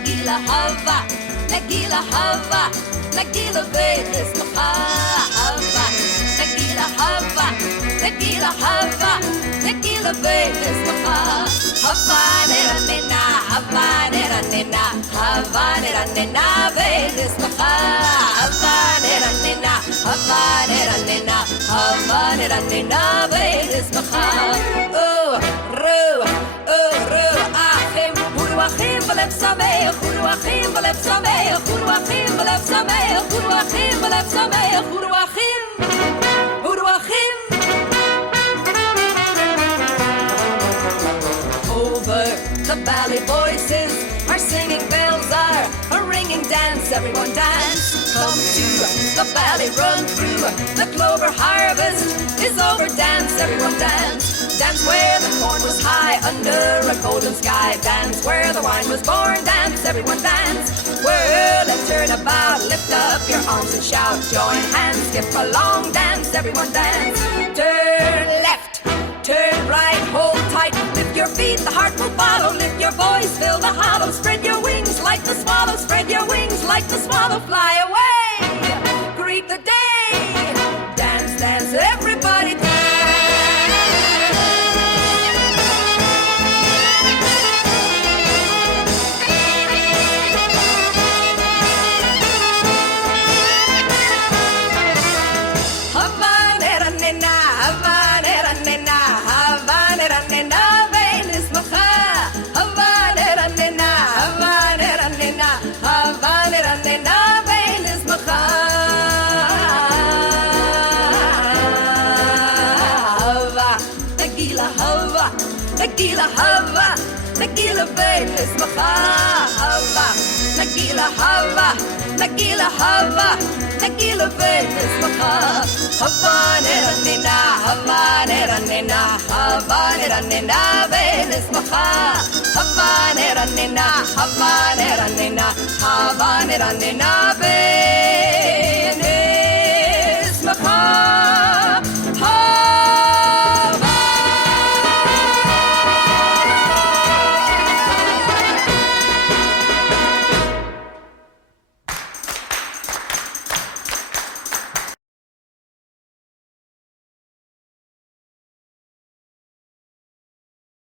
Nagila hava, nagila hava, nagila vegas hava, nagila hava, nagila hava, nagila vegas hava nera nena, hava nera nena, hava nera nena vegas hava nera nena, hava nera nena, hava nera nena vegas oh ru achim huru achim v'lev sameach huru achim v'lev sameach huru achim v'lev sameach huru achim v'lev sameach huru achim over the valley voices are singing, bells are ringing, dance everyone dance, come to the valley, run through the clover harvest is over, dance everyone dance, dance where the corn was high under a golden sky, dance where the wine was born, dance everyone dance, whirl and turn about, lift up your arms and shout, join hands, skip along, dance everyone dance, turn left, turn right, hold tight, lift your feet, the heart will follow, lift your voice, fill the hollow, spread your wings like the swallow, spread your wings like the swallow, fly away, greet the day, dance, dance, everybody dance. Nagila hava, nagila vegas hava, nagila hava, nagila hava, nagila vegas hava nera nena, hava nera nena, hava nera nena vegas hava nera nena, hava nera nena, hava nera nena vegas